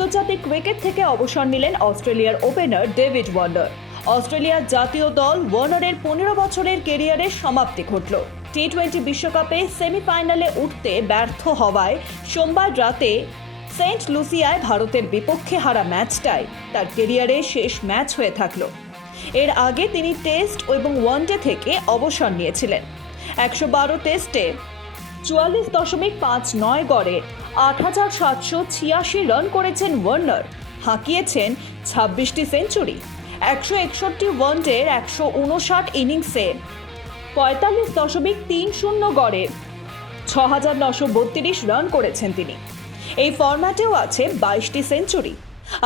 আন্তর্জাতিক ক্রিকেট থেকে অবসর নিলেন অস্ট্রেলিয়ার ওপেনার ডেভিড ওয়ার্নার। অস্ট্রেলিয়ার জাতীয় দল ওয়ার্নারের পনেরো বছরের কেরিয়ারের সমাপ্তি ঘটল। টি টোয়েন্টি বিশ্বকাপে সেমিফাইনালে উঠতে ব্যর্থ হওয়ায় সোমবার রাতে সেন্ট লুসিয়ায় ভারতের বিপক্ষে হারা ম্যাচটাই তার কেরিয়ারের শেষ ম্যাচ হয়ে থাকল। এর আগে তিনি টেস্ট এবং ওয়ানডে থেকে অবসর নিয়েছিলেন। একশো বারো টেস্টে চুয়াল্লিশ দশমিক পাঁচ নয় গড়ে আট হাজার সাতশো ছিয়াশি রান করেছেন ওয়ার্নার, হাঁকিয়েছেন ছাব্বিশটি সেঞ্চুরি, একশো একষট্টি ওয়ানডের একশো উনষাট ইনিংসে, পঁয়তাল্লিশ দশমিক তিন শূন্য গড়ে ছ হাজার নশো বত্রিশ রান করেছেন তিনি। এই ফরম্যাটেও আছে বাইশটি সেঞ্চুরি,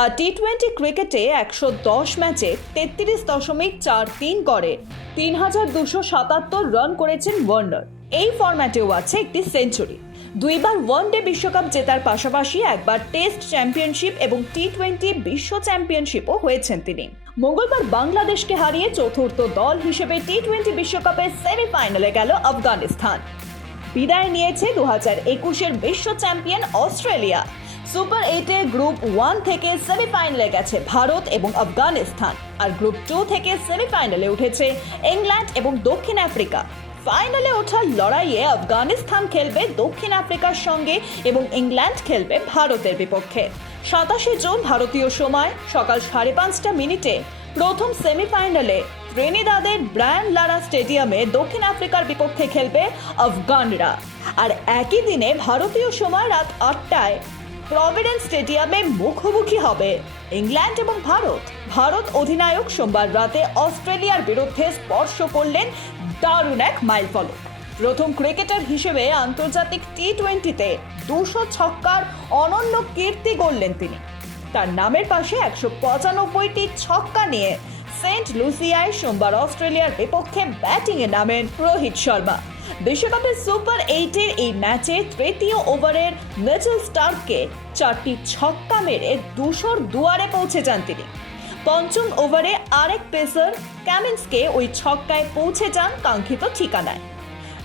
আর টি টোয়েন্টি ক্রিকেটে একশো দশ ম্যাচে তেত্রিশ দশমিক চার তিন গড়ে তিন হাজার দুশো সাতাত্তর রান করেছেন ওয়ার্নার। এই ফরম্যাটেও আছে একটি সেঞ্চুরি। দুইবার ওয়ানডে বিশ্বকাপ জেতার পাশাপাশি একবার টেস্ট চ্যাম্পিয়নশিপ এবং টি টোয়েন্টি বিশ্ব চ্যাম্পিয়নশিপও হয়েছেন তিনি। মঙ্গলবার বাংলাদেশকে হারিয়ে চতুর্থ দল হিসেবে টি টোয়েন্টি বিশ্বকাপের সেমিফাইনালে গেল আফগানিস্তান। বিদায় নিয়েছে দু হাজার একুশের বিশ্ব চ্যাম্পিয়ন অস্ট্রেলিয়া। সুপার এইটে গ্রুপ ওয়ান থেকে সেমিফাইনালে গেছে ভারত এবং আফগানিস্তান। আর গ্রুপ টু থেকে সেমিফাইনালে উঠেছে ইংল্যান্ড এবং দক্ষিণ আফ্রিকা। ফাইনালে ওঠার লড়াইয়ে আফগানিস্তান খেলবে দক্ষিণ আফ্রিকার সঙ্গে এবং ইংল্যান্ড খেলবে ভারতের বিপক্ষে। সাতাশে জুন ভারতীয় সময়, সকাল সাড়ে পাঁচটা মিনিটে প্রথম সেমিফাইনালে ত্রিনিদাদের ব্রায়ান লারা স্টেডিয়ামে দক্ষিণ আফ্রিকার বিপক্ষে খেলবে আফগানরা। আর একই দিনে ভারতীয় সময় রাত আটটায় প্রভিডেন্স স্টেডিয়ামে মুখোমুখি হবে। ইংল্যান্ড এবং ভারত। ভারত অধিনায়ক সোমবার রাতে অস্ট্রেলিয়ার বিরুদ্ধে স্পর্শ করলেন দারুণ এক মাইলফলক প্রথম ক্রিকেটার হিসেবে আন্তর্জাতিক টি টোয়েন্টিতে দুশো ছক্কার অনন্য কীর্তি গড়লেন তিনি। তার নামের পাশে একশো পঁচানব্বইটি ছক্কা নিয়ে সেন্ট লুসিয়ায় সোমবার অস্ট্রেলিয়ার বিপক্ষে ব্যাটিংয়ে নামেন রোহিত শর্মা। বিশ্বকাপের সুপার এইটের এই ম্যাচে তৃতীয় ওভারের মিচেল স্টার্ককে চারটি ছক্কা মেরে দুশোর দুয়ারে পৌঁছে যান তিনি। পঞ্চম ওভারে আরেক পেসার ক্যামিন্সকে ওই ছক্কায় পৌঁছে যান কাঙ্ক্ষিত ঠিকানায়।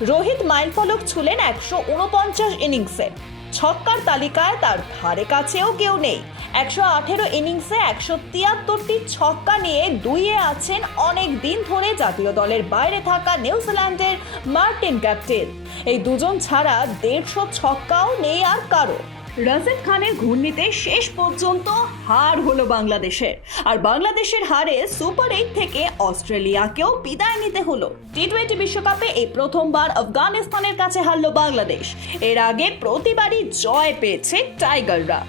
রোহিত মাইলফলক ছুলেন একশো উনপঞ্চাশ ইনিংসে। ছক্কার তালিকায় তার ধারে কাছেও কেউ নেই। একশো আঠেরো ইনিংসে একশো তিয়াত্তরটি ছক্কা নিয়ে দুইয়ে আছেন অনেক দিন ধরে জাতীয় দলের বাইরে থাকা নিউজিল্যান্ডের মার্টিন ক্যাপ্টেন এই দুজন ছাড়া দেড়শো ছক্কাও নেই আর কারও। রাজেদ খানের ঘূর্ণিতে শেষ পর্যন্ত হার হলো বাংলাদেশের। আর বাংলাদেশের হারে সুপার এইট থেকে অস্ট্রেলিয়াকেও বিদায় নিতে হলো। টি টোয়েন্টি বিশ্বকাপে এই প্রথমবার আফগানিস্তানের কাছে হারলো বাংলাদেশ। এর আগে প্রতিবারই জয় পেয়েছে টাইগাররা।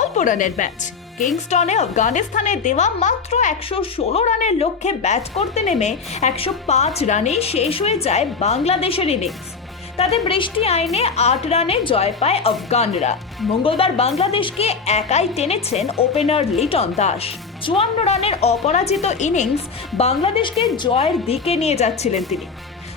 অল্প রানের ম্যাচ। কিংস্টনে আফগানিস্তানে দেওয়া মাত্র একশো ষোলো রানের লক্ষ্যে ব্যাট করতে নেমে একশো পাঁচ রানেই শেষ হয়ে যায় বাংলাদেশের ইনিংস। তাতে বৃষ্টি আইনে আট রানে জয় পায় আফগানরা। মঙ্গলবার বাংলাদেশকে একাই টেনেছেন ওপেনার লিটন দাস। চুয়ান্ন রানের অপরাজিত ইনিংস বাংলাদেশকে জয়ের দিকে নিয়ে যাচ্ছিলেন তিনি।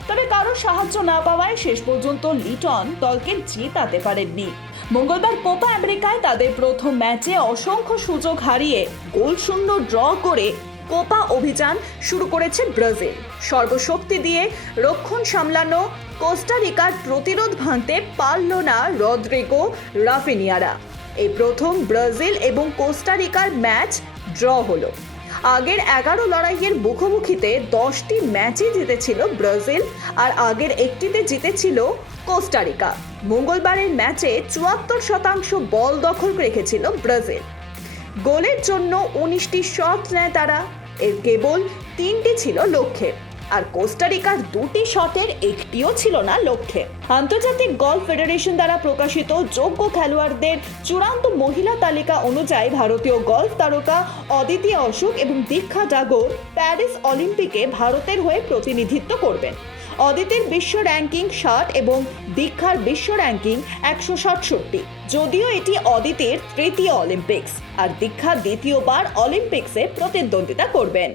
তবে কারও সাহায্য না পাওয়ায় শেষ পর্যন্ত লিটন দলকে জেতাতে পারেননি। মঙ্গলবার কোপা আমেরিকায় তাদের প্রথম ম্যাচে অসংখ্য সুযোগ হারিয়ে গোল শূন্য ড্র করে কোপা অভিযান শুরু করেছে ব্রাজিল। সর্বশক্তি দিয়ে রক্ষণ সামলানো কোস্টারিকার প্রতিরোধ ভাঙতে পারল না রদ্রিগো রাফিনিয়ারা। এই প্রথম ব্রাজিল এবং কোস্টারিকার ম্যাচ ড্র হলো। আগের এগারো লড়াইয়ের মুখোমুখিতে দশটি ম্যাচই জিতেছিল ব্রাজিল আর আগের একটিতে জিতেছিল কোস্টারিকা মঙ্গলবারের ম্যাচে চুয়াত্তর শতাংশ বল দখল রেখেছিল ব্রাজিল। গোলের জন্য উনিশটি শট নেয় তারা। এর কেবল তিনটি ছিল লক্ষ্যে। আর কোস্টারিকার দুটি শটের একটিও ছিল না লক্ষ্যে। আন্তর্জাতিক গলফ ফেডারেশন দ্বারা প্রকাশিত যোগ্য খেলোয়াড়দের চূড়ান্ত মহিলা তালিকা অনুযায়ী ভারতীয় গলফ তারকা অদিতি অশোক এবং দীক্ষা ডাগর প্যারিস অলিম্পিকে ভারতের হয়ে প্রতিনিধিত্ব করবেন। অদিতির বিশ্ব র্যাঙ্কিং ষাট এবং দীক্ষার বিশ্ব র্যাঙ্কিং একশো সাতষট্টি। যদিও এটি অদিতের তৃতীয় অলিম্পিক্স, আর দীক্ষা দ্বিতীয়বার অলিম্পিক্সে প্রতিদ্বন্দ্বিতা করবেন।